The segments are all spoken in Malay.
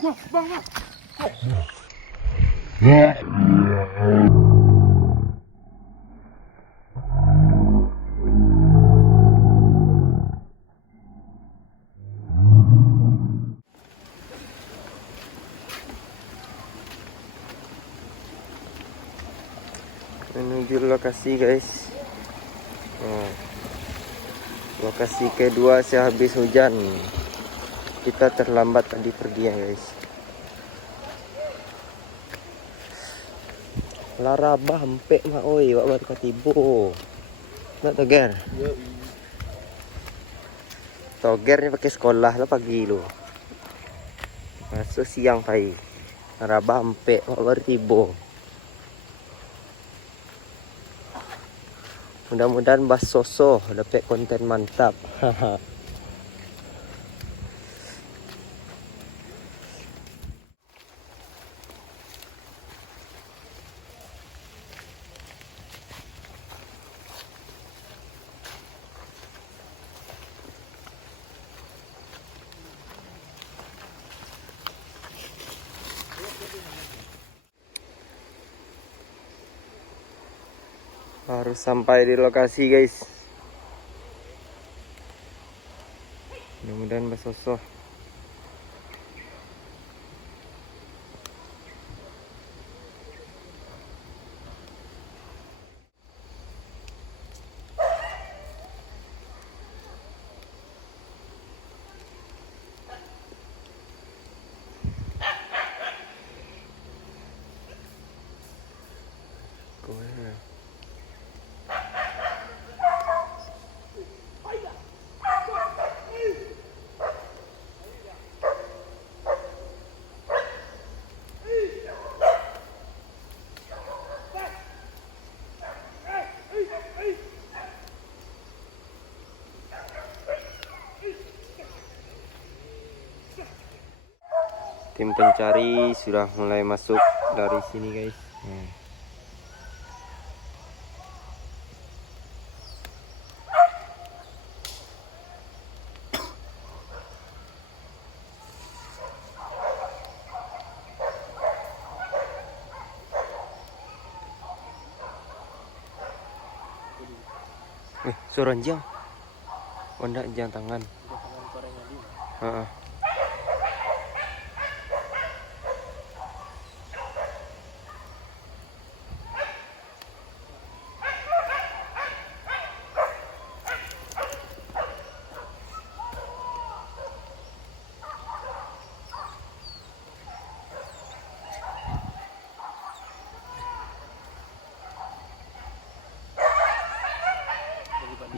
Wah, bang. Menuju lokasi guys. Nah, lokasi kedua sehabis hujan. Kita terlambat tadi pergi ya guys. Larabah hampir mah oi wak baru katibo. Nak toger. Togernya pakai sekolah lah pagi lu. Masuk siang pai. Larabah hampir wak baru tibo. Mudah-mudahan Bas Soso dapat konten mantap. Haha. Harus sampai di lokasi guys. Mudah-mudahan Bas Soso. Tim pencari sudah mulai masuk dari sini guys. Suara anjing. Wanda jang tangan. Heeh.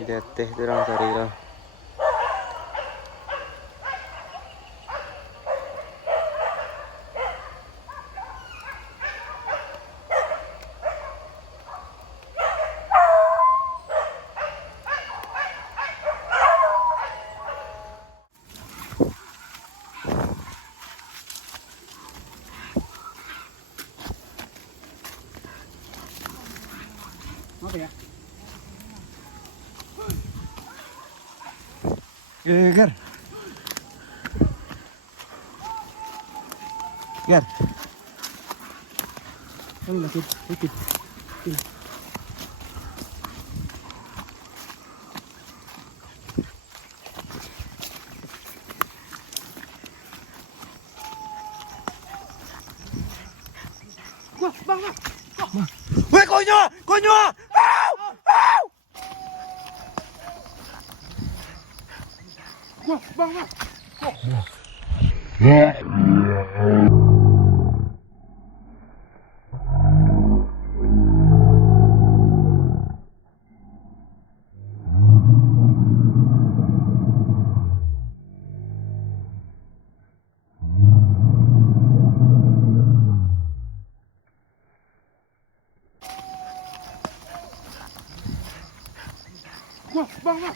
Deteh terang cari lah. Apa ya? Ger. Ger. Kan lagi dikit. Wah, bang. Weh konyo, konyo. Wah, bang. Wah, bang.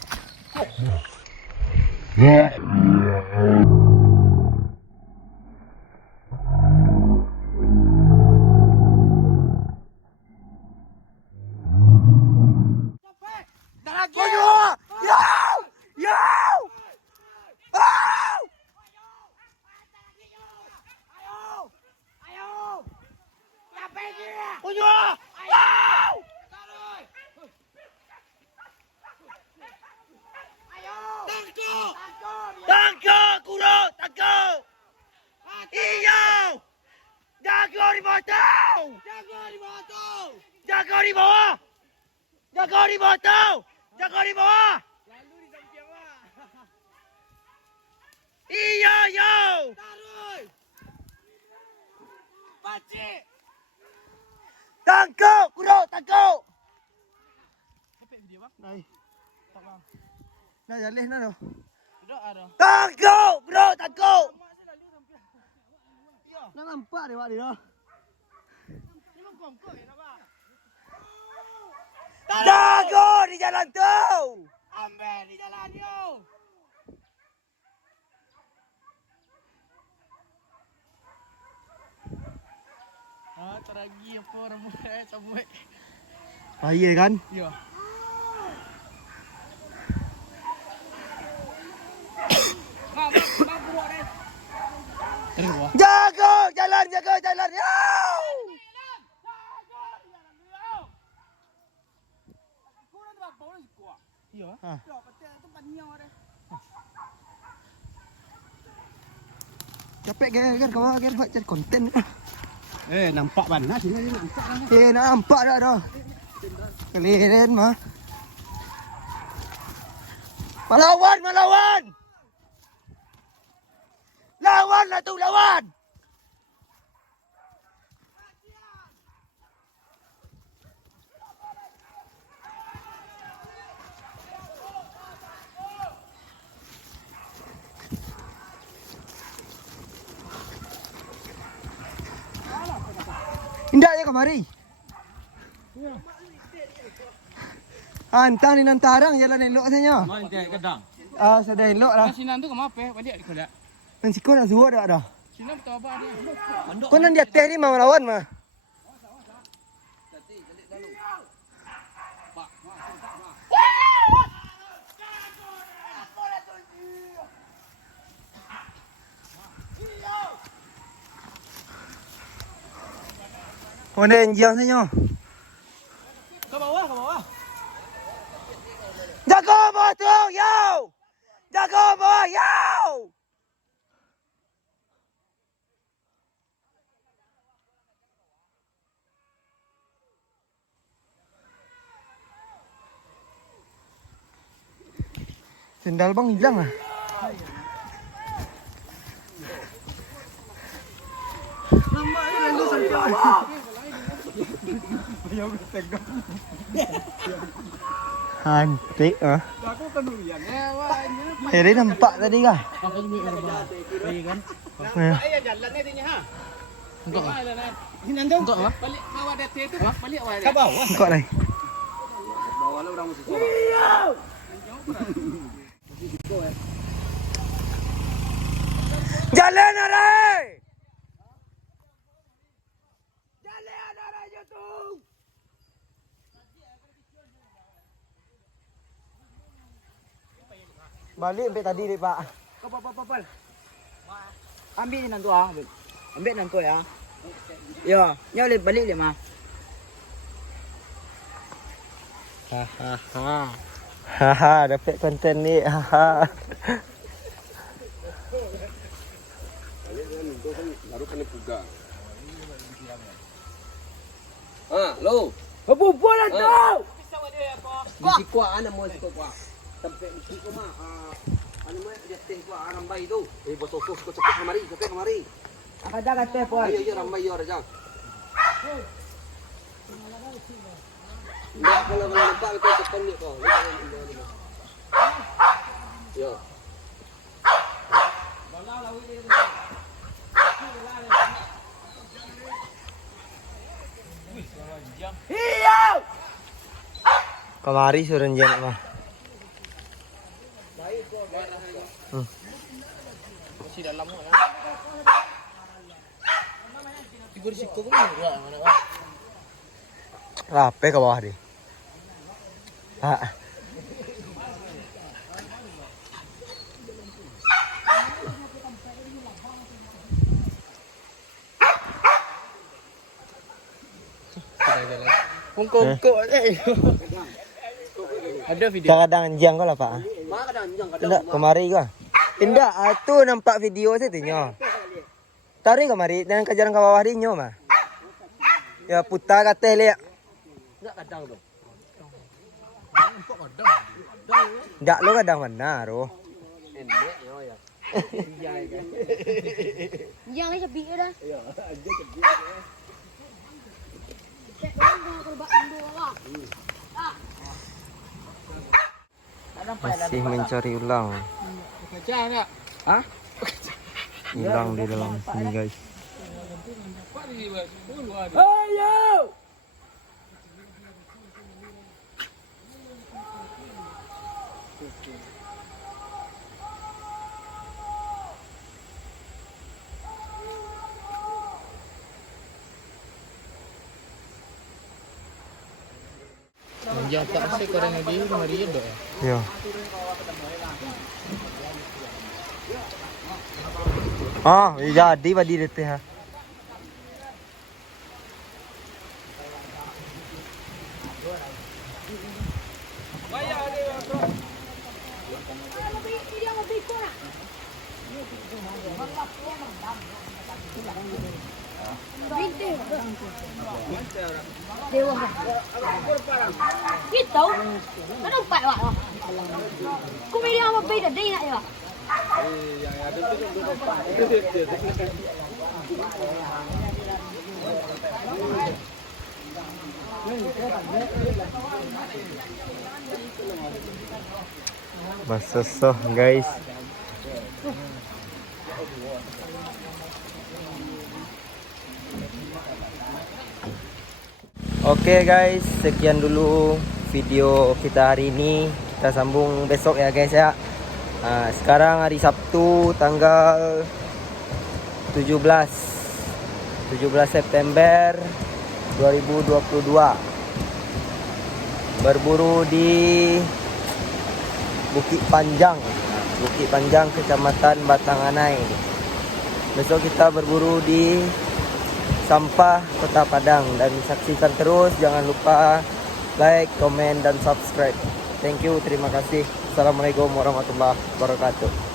Konyo. Yo! Yo! takut. Iyo. Jago di bawah. Jago di bawah. Jago di bawah. Jago di bawah. Lalu di samping awak. Iyo yo. Taruh. Pacik. Tangkap, bro, tangkap. Apa video bang? Nai. Tak bang. Nah, jaleh na no. Tidak ada. Tangkap, bro, tangkap. Mak saya lalu sampai. Iya. Nak nampak dia buat dia. Ini lu kongkong ya nak bang? Jago di jalan tu. Ambil di jalan yo. Ah, teragi apa rambut sampai. Bahaya kan? Iya. Bang, buruk deh. Ada gua. Jago jalan, jago jalan. Yo. Iya. Ha. Dah patut tempat niau deh. Capek kan kau kan buat cari konten. Nampak ban. Nah, sini nampak lah. Nampak dah dah. Kelirin mah. Melawan, melawan. Lawan lah tu, lawan. Indah ya kemari. Hantar ni nantarang jalan elok saja. Mana dia kedang? Ah, sudah elok lah. Sinan tu ke apa? Balik kau dah. Nanti kau nak suruh dah dah. Sinan betul apa dia? Kau nanti atas ni mau lawan mah. Kau ni enjang saja. Ke bawah, ke bawah. Jago bawah tu, yo. Jago bawah, yo. Sendal bang hilang lah. Nampak ni lalu sampai. Antik ah. Aku kan durian. Wah, Heri nampak tadi kah? aku juga orang. Iya kan? Nampak ya jalannya dia ha. Untuk apa? Ini nanti untuk apa? Balik bawah dia tu. Balik awal dia. Ke bawah. Kau ni. Bawah lah orang mesti sekolah. Jalan arai. Jalan arai je tu. Balik sampai tadi dek pak. Apa. Ambil je nanti ah. Ambil nanti ya. Ya, boleh balik dia mah. Haha, dapat konten ni. Haha. Baru kena puga. Lo. Apa buat tu? Di kuah ana mo si kuah. Sampai di ko mah ano mo dia teh kuah rambay tu. Bososos ko cepet kamari. Ada kata pun. Iya rambay yo raja. Ndak kalau nampak itu cepat ni ko. Yo. Kemari suruh jangan mah. Masih dalam ya. Tiga risiko pun enggak mana Pak. Rapi ke bawah dia. Pak. Kongkong eh. Ada video. Kadang-kadang anjang kau lah pak. Mak kadang jang Tidak kemari kau. Indah, tu nampak video saya tinyo. Tarik kemari, dan kejaran ke bawah dinyo mah. Ya putar kata lihat. Enggak kadang tu. Ndak lo kadang mana ro. Endek yo ya. Jangan sepi dah. Ya, aja cepi. Masih mencari ulang. Hah? Hilang di dalam sini guys. Ayo. Yang tak saya korang dia rumah dia dok. Ya. Ah, jadi padi dete ha. Dewa. Gitu. Nó đâu phải bạn à? Cô đi đâu mà bây giờ đi lại à? Masosoh guys. Oke guys, sekian dulu video kita hari ini. Kita sambung besok ya guys ya. Nah, sekarang hari Sabtu tanggal 17 September 2022. Berburu di Bukit Panjang, Kecamatan Batanganai. Besok kita berburu di Sampah Kota Padang, dan saksikan terus, jangan lupa like, komen dan subscribe. Thank you, terima kasih. Assalamualaikum warahmatullahi wabarakatuh.